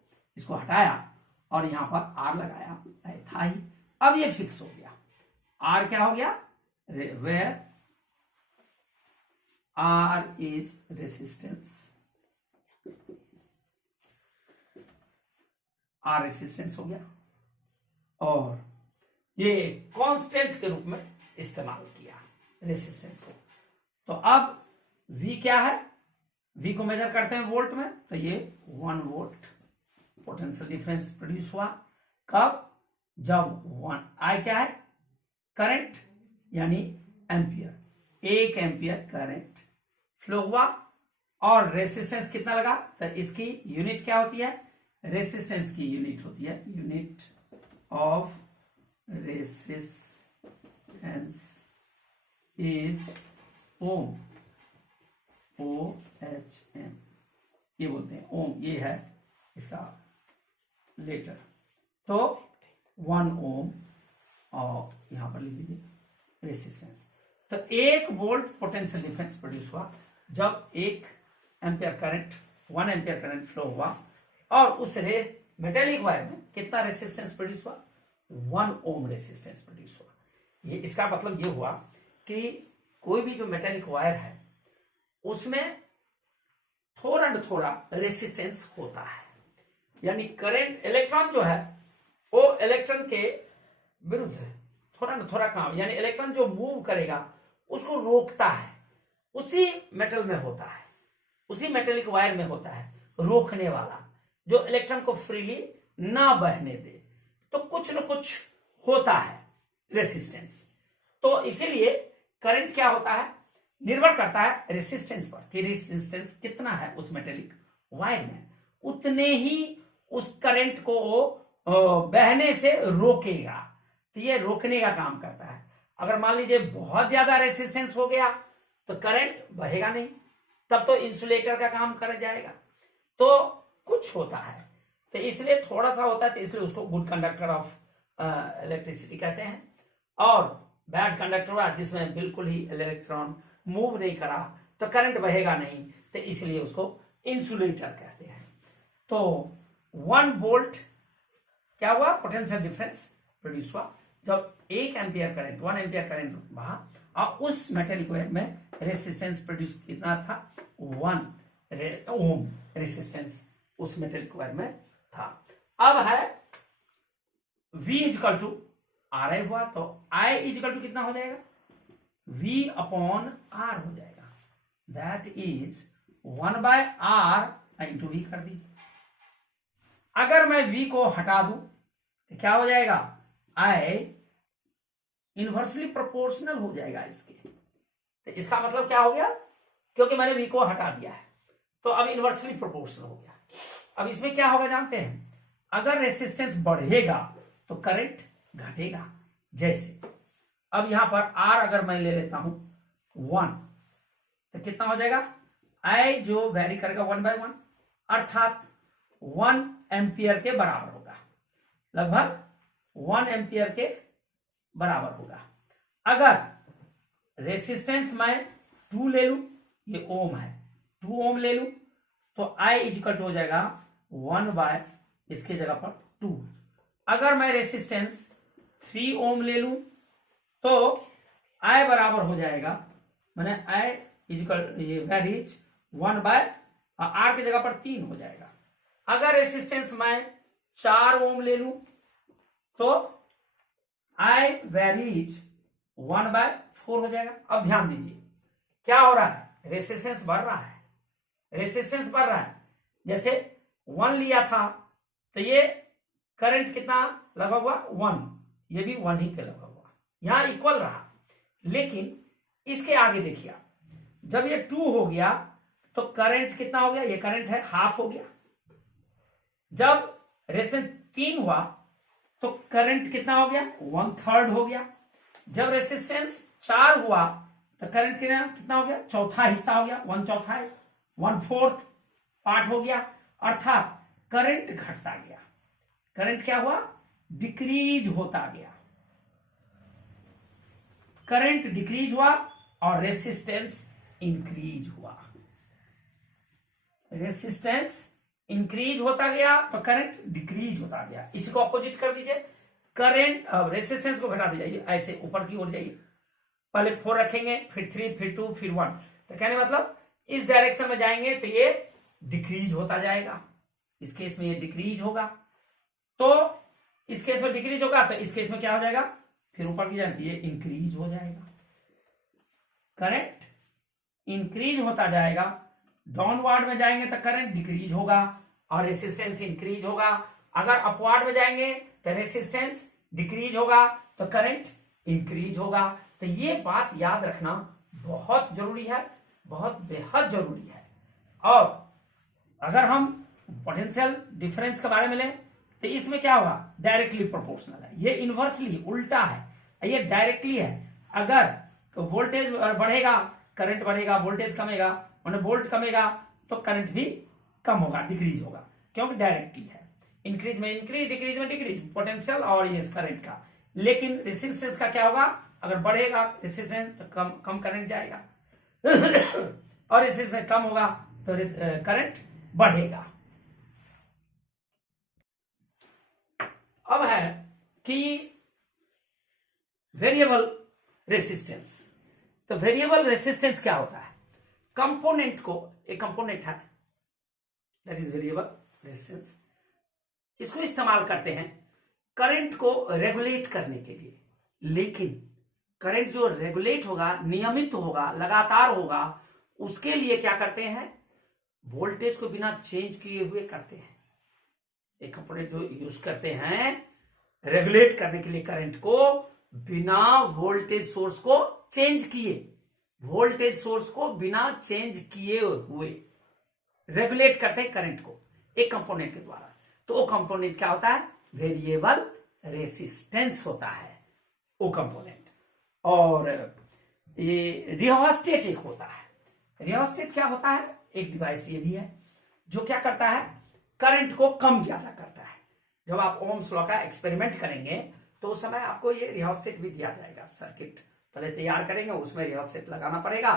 हटाया और यहां पर R लगाया, था ही, अब ये फिक्स हो गया। R क्या हो गया, where R is resistance, R resistance हो गया और ये कांस्टेंट के रूप में इस्तेमाल किया रेसिस्टेंस को। तो अब V क्या है, V को मेजर करते हैं वोल्ट में, तो ये 1 वोल्ट पोटेंशियल डिफरेंस प्रोड्यूस हुआ। कब, जब 1 I क्या है, करंट यानी एम्पियर, 1 एम्पियर करंट फ्लो हुआ और रेसिस्टेंस कितना लगा, तो इसकी यूनिट क्या होती है, रेसिस्टेंस की यूनिट होती है, unit of resistance is ohm, OHM, ये बोलते हैं ओम, ये है इसका लेटर। तो 1 ओम और यहां पर लिख दीजिए रेसिस्टेंस। तो 1 वोल्ट पोटेंशियल डिफरेंस प्रोड्यूस हुआ जब 1 ampere current, 1 ampere current flow हुआ और उस मेटेलिक वायर में कितना रेसिस्टेंस प्रोड्यूस हुआ, 1 ओम रेसिस्टेंस प्रोड्यूस हुआ। ये इसका मतलब ये हुआ कि कोई भी जो मेटेलिक वायर है उसमें थोड़ा न थोड़ा रेसिस्टेंस होता है, यानी करंट, इलेक्ट्रॉन जो है वो इलेक्ट्रॉन के विरुद्ध है, थोड़ा न थोड़ा काम, यानी इलेक्ट्रॉन जो मूव करेगा उसको रोकता है, उसी मेटल में होता है, उसी मेटेलिक वायर में होता है रोकने वाला, जो इलेक्ट्रॉन को फ्रीली ना बहने दे। तो कुछ न कुछ होता है रेसिस्टेंस। तो इसीलिए करंट क्या होता है, निर्भर करता है रेसिस्टेंस पर कि रेसिस्टेंस कितना है उस मेटेलिक वायर में, उतने ही उस करंट को बहने से रोकेगा। तो ये रोकने का काम करता है। अगर मान लीजिए बहुत ज्यादा रेसिस्टेंस हो गया तो करंट बहेगा नहीं, तब तो इंसुलेटर का काम कर जाएगा। तो कुछ होता है, तो इसलिए थोड़ा सा होता है, तो इसलिए उसको गुड कंडक्टर ऑफ इलेक्ट्रिसिटी कहते हैं। और बैड कंडक्टर हुआ जिसमें बिल्कुल ही इलेक्ट्रॉन मूव नहीं करा तो करंट बहेगा नहीं, तो इसलिए उसको इंसुलेटर कहते हैं। तो 1 वोल्ट क्या हुआ, पोटेंशियल डिफरेंस प्रोड्यूस हुआ जब 1 एम्पियर करंट, 1 एम्पियर करंट बहा और उस मेटेलिक वायर में रेसिस्टेंस प्रोड्यूस कितना था, 1 ओम रेसिस्टेंस उस मेटेलिक वायर में था। अब है V इक्वल टू RI हुआ, तो I इक्वल टू कितना हो जाएगा, V अपॉन R हो जाएगा, that is 1/R into V कर दीजिए। अगर मैं V को हटा दूं तो क्या हो जाएगा, I इनवर्सली प्रोपोर्शनल हो जाएगा इसके। तो इसका मतलब क्या हो गया, क्योंकि मैंने V को हटा दिया है तो अब इनवर्सली प्रोपोर्शनल हो गया। अब इसमें क्या होगा जानते हैं, अगर रेसिस्टेंस बढ़ेगा तो करंट घटेगा। जैसे अब यहां पर R अगर मैं ले लेता हूं 1, तो कितना हो जाएगा, I जो वैरी करेगा 1/1, अर्थात 1 एम्पियर के बराबर होगा, लगभग 1 एम्पियर के बराबर होगा। अगर रेसिस्टेंस मैं 2 ले लू, ये ओम है, 2 ओम ले लू तो I इक्वल टू हो जाएगा 1/ इसके जगह पर 2। अगर मैं रेसिस्टेंस 3 ओम ले लू तो I बराबर हो जाएगा, मैंने I इजिकल ये वेरीज 1 आर की जगह पर 3 हो जाएगा। अगर रेसिस्टेंस मैं 4 ओम ले लूं तो आई वेरीज 1/4 हो जाएगा। अब ध्यान दीजिए क्या हो रहा है, रेसिस्टेंस बढ़ रहा है, रेसिस्टेंस बढ़ रहा है। जैसे 1 लिया था तो ये करंट कितना लगा हुआ 1, ये भी 1 ही के लगा हुआ, यहां इक्वल रहा। लेकिन इसके आगे देखिए, जब ये 2 हो गया तो करंट कितना हो गया, ये करंट है हाफ हो गया। जब रेसिस्टेंस 3 हुआ तो करंट कितना हो गया 1/3 हो गया। जब रेसिस्टेंस 4 हुआ तो करंट कितना हो गया, चौथा हिस्सा हो गया, 1/4, 1/4 पार्ट हो गया। अर्थात करंट घटता गया, करंट क्या हुआ, डिक्रीज होता गया, करंट डिक्रीज हुआ और रेसिस्टेंस इंक्रीज हुआ। रेसिस्टेंस इंक्रीज होता गया तो करंट डिक्रीज होता गया। इसको अपोजिट कर दीजिए, करंट रेसिस्टेंस को घटा दीजिए, ऐसे ऊपर की ओर जाइए। पहले 4 रखेंगे, फिर 3, फिर 2, फिर 1। तो कहने मतलब इस डायरेक्शन में जाएंगे तो ये डिक्रीज होता जाएगा, इस केस में ये डिक्रीज होगा। तो इस केस में डिक्रीज होगा तो इस केस में क्या हो जाएगा, फिर ऊपर की जाती है इंक्रीज हो जाएगा, करंट इंक्रीज होता जाएगा। डाउनवर्ड में जाएंगे तो करंट डिक्रीज होगा और रेसिस्टेंस इंक्रीज होगा। अगर अपवर्ड में जाएंगे तो रेसिस्टेंस डिक्रीज होगा तो करंट इंक्रीज होगा। तो ये बात याद रखना बहुत जरूरी है, बहुत बेहद जरूरी है। और अगर हम पोटेंशियल डिफरेंस के बारे में लें तो इसमें क्या होगा, डायरेक्टली प्रोपोर्शनल है, ये इनवर्सली उल्टा है, ये डायरेक्टली है। अगर वोल्टेज बढ़ेगा करंट बढ़ेगा, वोल्टेज कमेगा मैंने वोल्ट कमेगा तो करंट भी कम होगा, डिक्रीज होगा, क्योंकि डायरेक्टली है। इंक्रीज में इंक्रीज, डिक्रीज में डिक्रीज, पोटेंशियल और ये करंट का। लेकिन रेसिस्टेंस का क्या होगा, अगर बढ़ेगा रेसिस्टेंस तो कम करंट जाएगा और रेसिस्टेंस कम होगा तो करंट बढ़ेगा। अब है कि वेरिएबल रेसिस्टेंस। तो वेरिएबल रेसिस्टेंस क्या होता है, कंपोनेंट को, एक कंपोनेंट है दैट इज वेरिएबल रेजिस्टेंस, इसको इस्तेमाल करते हैं करंट को रेगुलेट करने के लिए। लेकिन करंट जो रेगुलेट होगा, नियमित होगा, लगातार होगा, उसके लिए क्या करते हैं, वोल्टेज को बिना चेंज किए हुए करते हैं। एक कंपोनेंट जो यूज करते हैं रेगुलेट करने के लिए करंट को, बिना वोल्टेज सोर्स को चेंज किए, वोल्टेज सोर्स को बिना चेंज किए हुए रेगुलेट करते हैं करंट को एक कंपोनेंट के द्वारा। तो वो कंपोनेंट क्या होता है, वेरिएबल रेसिस्टेंस होता है वो कंपोनेंट। और ये रियोस्टेट एक होता है। रियोस्टेट क्या होता है, एक डिवाइस ये भी है जो क्या करता है, करंट को कम ज्यादा करता है। जब आप ओम्स लॉ का एक्सपेरिमेंट करेंगे तो उस समय आपको ये रियोस्टेट भी दिया जाएगा। सर्किट पहले तैयार करेंगे, उसमें रियोस्टेट लगाना पड़ेगा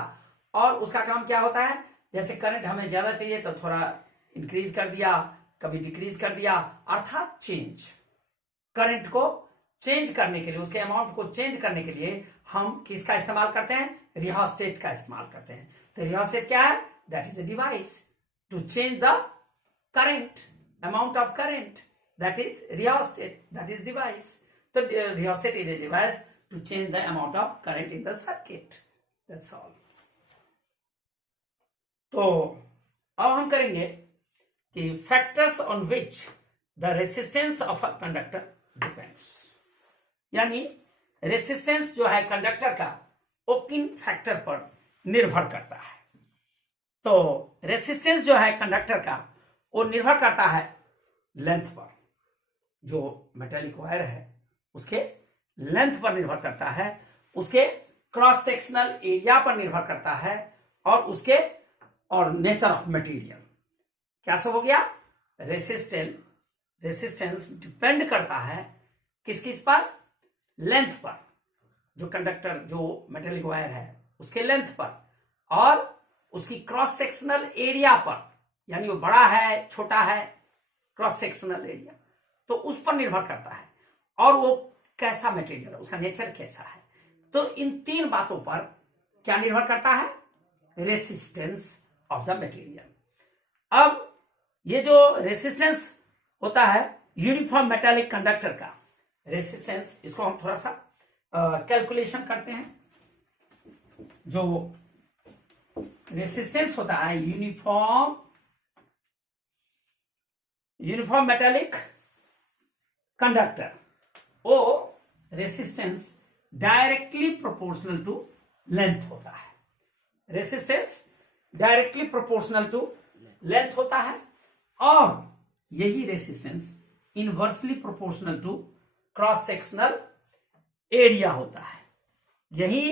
और उसका काम क्या होता है, जैसे करंट हमें ज्यादा चाहिए तो थोड़ा इंक्रीज कर दिया, कभी डिक्रीज कर दिया, अर्थात चेंज। करंट को चेंज करने के लिए, उसके अमाउंट को चेंज करने के लिए हम किसका इस्तेमाल करते हैं, रियोस्टेट का इस्तेमाल करते हैं। तो रियोस्टेट क्या है, that is a device to change the current, amount of current, that is rheostat, that is device. So rheostat is a device to change the amount of current in the circuit. That's all. तो अब हम करेंगे कि factors on which the resistance of a conductor depends. यानी resistance जो है conductor का वो किन फैक्टर पर निर्भर करता है। तो रेसिस्टेंस जो है कंडक्टर का वो निर्भर करता है लेंथ पर, जो मेटेलिक वायर है उसके लेंथ पर निर्भर करता है, उसके क्रॉस सेक्शनल एरिया पर निर्भर करता है और उसके और नेचर ऑफ मटेरियल। क्या सब हो गया, रेसिस्टेंस डिपेंड करता है किस किस पर, लेंथ पर, जो कंडक्टर जो मेटेलिक वायर है उसके लेंथ पर, और उसकी क्रॉस सेक्शनल एरिया पर, यानी वो बड़ा है छोटा है, क्रॉस सेक्शनल एरिया, तो उस पर निर्भर करता है, और वो कैसा मटेरियल है, उसका नेचर कैसा है। तो इन तीन बातों पर क्या निर्भर करता है, रेसिस्टेंस ऑफ द मटेरियल। अब ये जो रेसिस्टेंस होता है यूनिफॉर्म मेटालिक कंडक्टर का रेसिस्टेंस, इसको हम थोड़ा सा कैलकुलेशन करते हैं। जो रेसिस्टेंस होता है यूनिफॉर्म मेटालिक कंडक्टर, वो resistance directly proportional to length होता है। Resistance directly proportional to length होता है, और यही resistance inversely proportional to cross sectional area होता है। यही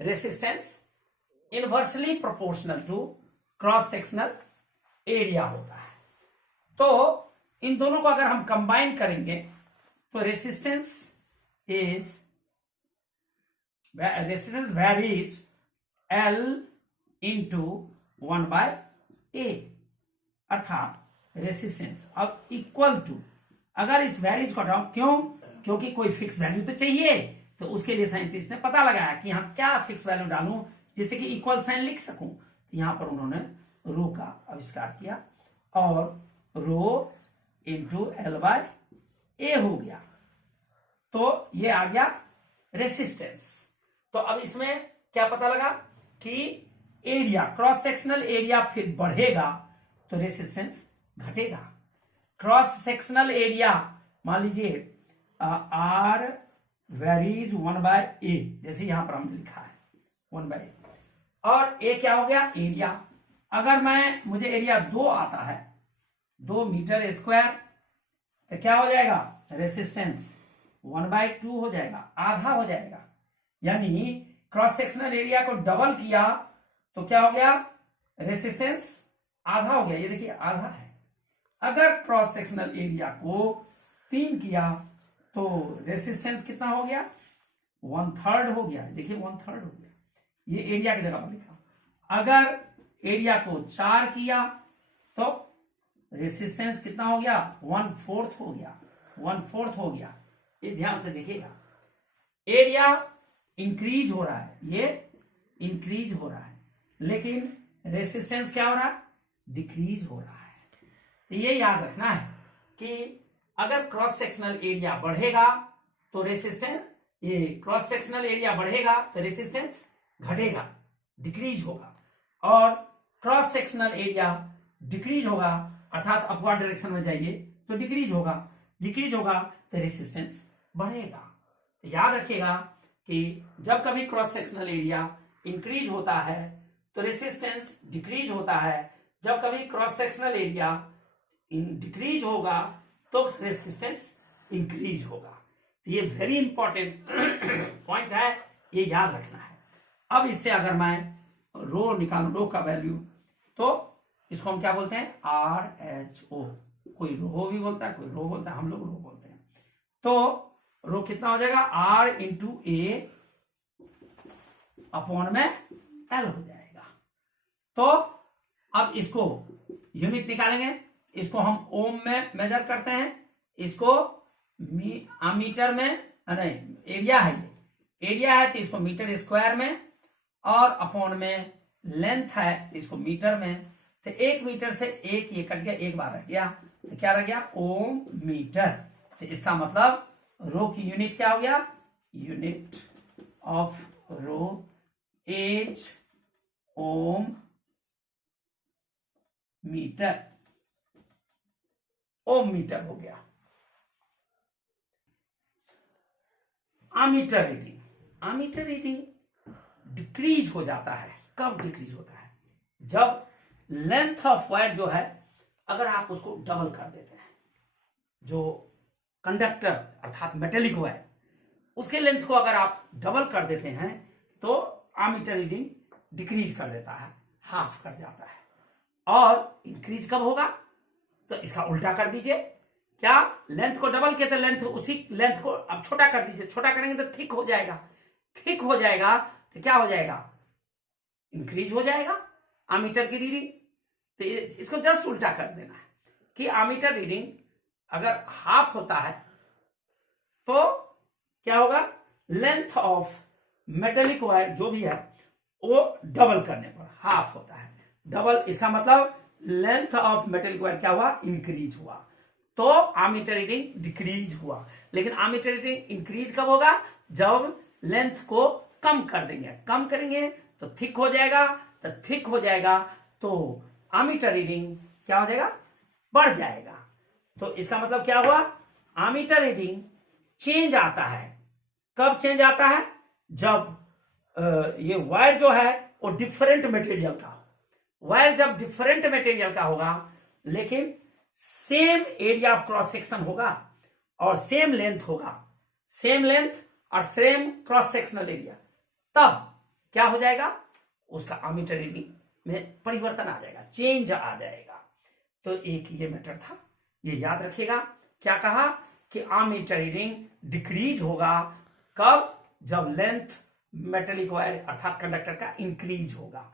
resistance inversely proportional to cross sectional area होता है। तो इन दोनों को अगर हम कंबाइन करेंगे तो resistance varies L into 1/A, अर्थात रेसिस्टेंस अब इक्वल टू, अगर इस वैल्यूज को हटाओ, क्यों? क्योंकि कोई फिक्स वैल्यू तो चाहिए, तो उसके लिए साइंटिस्ट ने पता लगाया कि हम क्या फिक्स वैल्यू डालूं जिससे कि इक्वल साइन लिख सकूं। तो यहां पर उन्होंने रो का आविष्कार किया, और रो इंटू L/A हो गया, तो ये आ गया रेसिस्टेंस। तो अब इसमें क्या पता लगा कि एरिया, क्रॉस सेक्शनल एरिया फिर बढ़ेगा तो रेसिस्टेंस घटेगा। क्रॉस सेक्शनल एरिया मान लीजिए R वेरीज 1/A, जैसे यहां पर हमने लिखा है 1/A, और A क्या हो गया? एरिया। अगर मुझे एरिया 2 आता है, 2 मीटर स्क्वायर, तो क्या हो जाएगा? रेसिस्टेंस 1/2 हो जाएगा, आधा हो जाएगा। यानी क्रॉस सेक्शनल एरिया को डबल किया तो क्या हो गया? रेसिस्टेंस आधा हो गया। ये देखिए आधा है। अगर क्रॉस सेक्शनल एरिया को 3 किया तो रेसिस्टेंस कितना हो गया? 1/3 हो गया। देखिए 1/3 हो गया, ये एरिया की जगह पर लिखा। अगर एरिया को 4 किया तो रेसिस्टेंस कितना हो गया? 1/4 हो गया, 1/4 हो गया। ये ध्यान से देखिएगा, एरिया इंक्रीज हो रहा है, ये इंक्रीज हो रहा है, लेकिन रेसिस्टेंस क्या हो रहा है? डिक्रीज हो रहा है। तो ये याद रखना है कि अगर क्रॉस सेक्शनल एरिया बढ़ेगा तो रेसिस्टेंस, ये क्रॉस सेक्शनल एरिया बढ़ेगा तो रेसिस्टेंस घटेगा, डिक्रीज होगा, और क्रॉस सेक्शनल एरिया डिक्रीज होगा, अर्थात अपवर्ड डायरेक्शन में जाइए तो डिक्रीज होगा, डिक्रीज होगा तो रेसिस्टेंस बढ़ेगा। तो याद रखिएगा कि जब कभी क्रॉस सेक्शनल एरिया इंक्रीज होता है तो रेसिस्टेंस डिक्रीज होता है, जब कभी क्रॉस सेक्शनल एरिया डिक्रीज होगा तो रेसिस्टेंस इंक्रीज होगा। तो ये वेरी इंपॉर्टेंट पॉइंट है, ये याद रखना है। अब इससे अगर मैं रो निकालू, रो का वैल्यू, तो इसको हम क्या बोलते हैं? RHO। कोई रो भी बोलता है, कोई रो बोलता है, हम लोग रो बोलते हैं। तो रो कितना हो जाएगा? R इंटू A अपॉन में L हो जाएगा। तो अब इसको यूनिट निकालेंगे, इसको हम ओम में मेजर करते हैं, इसको मीटर में, नहीं एरिया है, ये एरिया है तो इसको मीटर स्क्वायर में, और अपॉन में लेंथ है तो इसको मीटर में। तो 1 मीटर से 1 ये कट गया, 1 बार रह गया, तो क्या रह गया? Ohm metre. तो इसका मतलब रो की यूनिट क्या हो गया? Unit of rho is ohm metre, ohm metre हो गया। Ammeter reading, ammeter reading decrease हो जाता है। कब डिक्रीज होता है? जब लेंथ ऑफ वायर जो है, अगर आप उसको डबल कर देते हैं, जो कंडक्टर अर्थात मेटेलिक वायर, उसके लेंथ को अगर आप डबल कर देते हैं तो आमीटर रीडिंग डिक्रीज कर देता है, हाफ कर जाता है। और इंक्रीज कब होगा? तो इसका उल्टा कर दीजिए। क्या? लेंथ को डबल किया तो लेंथ, उसी लेंथ को अब छोटा कर दीजिए, छोटा करेंगे तो थिक हो जाएगा, थिक हो जाएगा तो क्या हो जाएगा? इंक्रीज हो जाएगा आमीटर की रीडिंग। तो इसको जस्ट उल्टा कर देना है कि आमीटर रीडिंग अगर हाफ होता है तो क्या होगा? लेंथ ऑफ मेटेलिक वायर जो भी है वो डबल करने पर हाफ होता है। डबल इसका मतलब लेंथ ऑफ मेटेलिक वायर क्या हुआ, इंक्रीज हुआ। तो आर्मीटर रीडिंग डिक्रीज हुआ। लेकिन आर्मीटर रीडिंग इंक्रीज कब होगा, जब लेंथ को कम कर देंगे। कम करेंगे तो थिक हो जाएगा, तो थिक हो जाएगा तो आर्मीटर रीडिंग क्या हो जाएगा, बढ़ जाएगा। तो इसका मतलब क्या हुआ, आर्मीटर रीडिंग चेंज आता है। कब चेंज आता है, जब ये वायर जो है वो डिफरेंट मटेरियल का हो। वायर जब डिफरेंट मटेरियल का होगा लेकिन same area of cross section होगा और सेम लेंथ होगा, सेम लेंथ और सेम क्रॉस सेक्शनल एरिया, तब क्या हो जाएगा, उसका आर्मीटर रीडिंग में परिवर्तन आ जाएगा, चेंज आ जाएगा। तो एक ये मैटर था, ये याद रखिएगा। क्या कहा कि आर्मीटर रीडिंग डिक्रीज होगा कब, जब लेंथ मेटेलिक वायर अर्थात कंडक्टर का इंक्रीज होगा।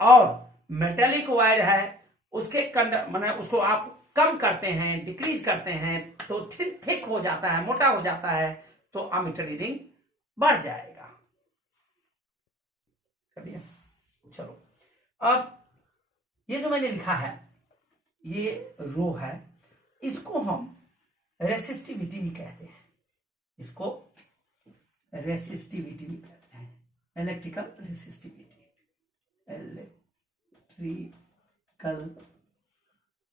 और मेटेलिक वायर है उसके माने उसको आप कम करते हैं, डिक्रीज करते हैं तो थिक हो जाता है, मोटा हो जाता है, तो आर्मीटर रीडिंग बढ़ जाएगा। कर दिया। चलो अब ये जो मैंने लिखा है ये रो है, इसको हम रेसिस्टिविटी भी कहते हैं। इसको रेसिस्टिविटी भी कहते हैं, इलेक्ट्रिकल रेसिस्टिविटी, इलेक्ट्रिकल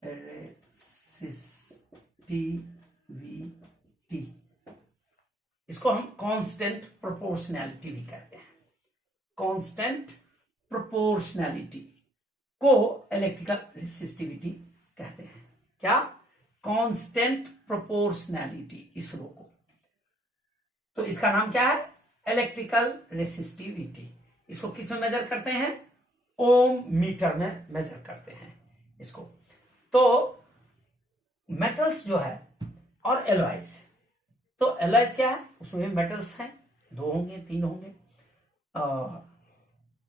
रेसिस्टिविटी। इसको हम कांस्टेंट प्रोपोर्शनैलिटी भी कहते हैं। कांस्टेंट प्रोपोर्शनैलिटी को इलेक्ट्रिकल रेसिस्टिविटी कहते हैं। क्या, कांस्टेंट प्रोपोर्शनैलिटी, इस रो को। तो इसका नाम क्या है, इलेक्ट्रिकल रेसिस्टिविटी। इसको किस में मेजर करते हैं, ओम मीटर में मेजर करते हैं इसको। तो मेटल्स जो है और एलॉयज, तो एलॉयज क्या है, उसमें भी मेटल्स हैं, 2 होंगे 3 होंगे।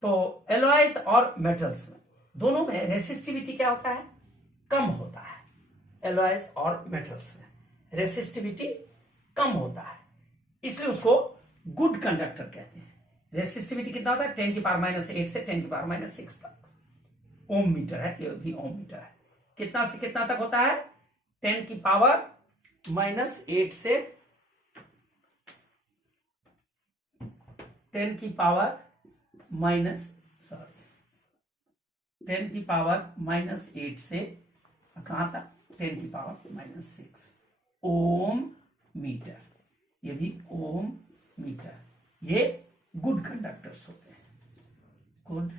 तो एलॉयज और मेटल्स में दोनों में रेसिस्टिविटी क्या होता है, कम होता है। एलॉयज और मेटल्स में रेसिस्टिविटी कम होता है, इसलिए उसको गुड कंडक्टर कहते हैं। रेसिस्टिविटी कितना होता है, 10⁻⁸ से 10⁻⁶ तक। ओम मीटर है, ये भी ओम मीटर है। कितना से कितना तक होता है, 10⁻⁸ से 10⁻⁸ से कहां तक, 10⁻⁶ ओम मीटर। ये भी ओम मीटर। ये गुड कंडक्टर्स होते हैं, गुड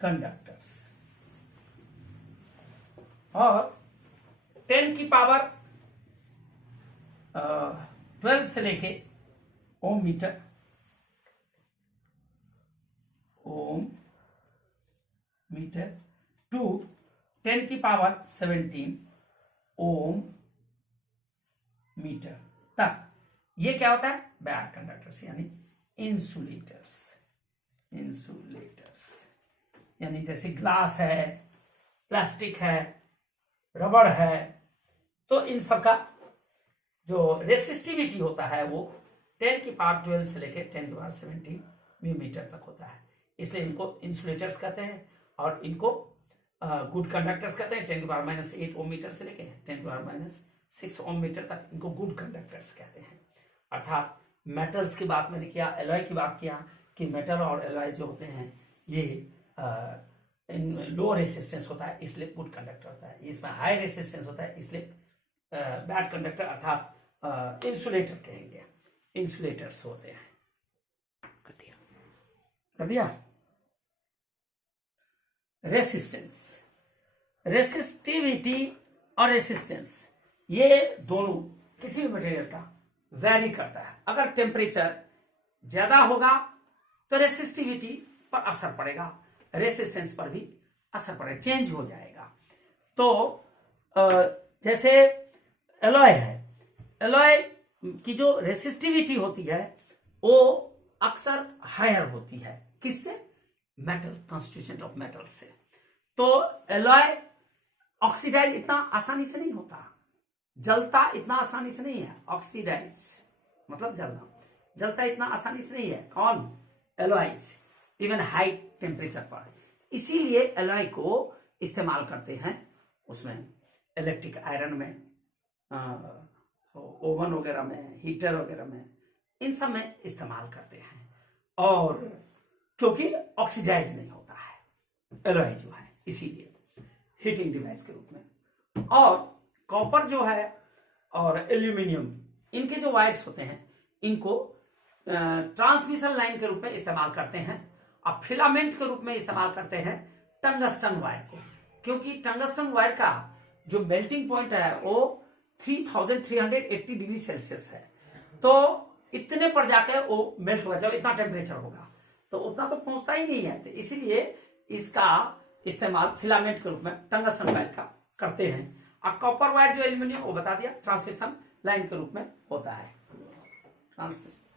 कंडक्टर्स। और 10⁻12 से लेके ohm metre, ohm meter to 10⁻17 ohm meter तक, ये क्या होता है, बैड कंडक्टर्स यानी इंसुलेटर्स। इंसुलेटर्स यानी जैसे ग्लास है, प्लास्टिक है, रबड़ है, तो इन सब का जो रेसिस्टिविटी होता है वो 10⁻12 से लेकर 10⁻17 मिलीमीटर तक होता है, इसलिए इनको इंसुलेटर्स कहते हैं। और इनको गुड कंडक्टर्स कहते हैं। 10⁻⁸ ओम मीटर से लेके 10⁻�6 ओम मीटर तक इनको गुड कंडक्टर्स कहते हैं। अर्थात मेटल्स की बात मैंने किया, एलॉय की बात किया कि मेटल और एलॉय जो होते हैं ये इन लो रेसिस्टेंस होता है इसलिए गुड कंडक्टर होता है, इसमें हाई रेसिस्टेंस होता है इसलिए बैड कंडक्टर अर्थात इंसुलेटर कहेंगे, इंसुलेटर्स होते हैं। कर दिया। रेसिस्टेंस, रेसिस्टिविटी और रेसिस्टेंस ये दोनों किसी भी मटेरियल का वैरी करता है। अगर टेम्परेचर ज्यादा होगा तो रेसिस्टिविटी पर असर पड़ेगा, रेसिस्टेंस पर भी असर पड़ेगा, चेंज हो जाएगा। तो जैसे एलॉय है, एलॉय की जो रेसिस्टिविटी होती है वो अक्सर हायर होती है, किससे, मेटल, कॉन्स्टिट्यूएंट ऑफ मेटल से। तो एलॉय ऑक्सीडाइज इतना आसानी से नहीं होता, जलता इतना आसानी से नहीं है। ऑक्सीडाइज मतलब जलना, जलता इतना आसानी से नहीं है। कौन, एलॉयज। इवन हाई टेम्परेचर पर। इसीलिए एलॉय को इस्तेमाल करते हैं उसमें, इलेक्ट्रिक आयरन में, ओवन वगैरह में, हीटर वगैरह में, इन सब में इस्तेमाल करते हैं। और क्योंकि ऑक्सीडाइज नहीं होता है एलॉय जो है, इसीलिए हीटिंग डिवाइस के रूप में। और कॉपर जो है और एल्यूमिनियम, इनके जो वायर्स होते हैं इनको ट्रांसमिशन लाइन के रूप में इस्तेमाल करते हैं। और फिलामेंट के रूप में इस्तेमाल करते हैं टंगस्टन वायर को, क्योंकि टंगस्टन वायर का जो मेल्टिंग पॉइंट है वो 3380 डिग्री सेल्सियस है। तो इतने पर जाके वो मेल्ट होगा, जब इतना टेम्परेचर होगा तो उतना तो पहुंचता ही नहीं है। तो इसीलिए इसका इस्तेमाल फिलामेंट के रूप में टंगस्टन वायर का करते हैं। और कॉपर वायर जो एल्यूमिनियम, वो बता दिया ट्रांसमिशन लाइन के रूप में होता है। ट्रांसमिशन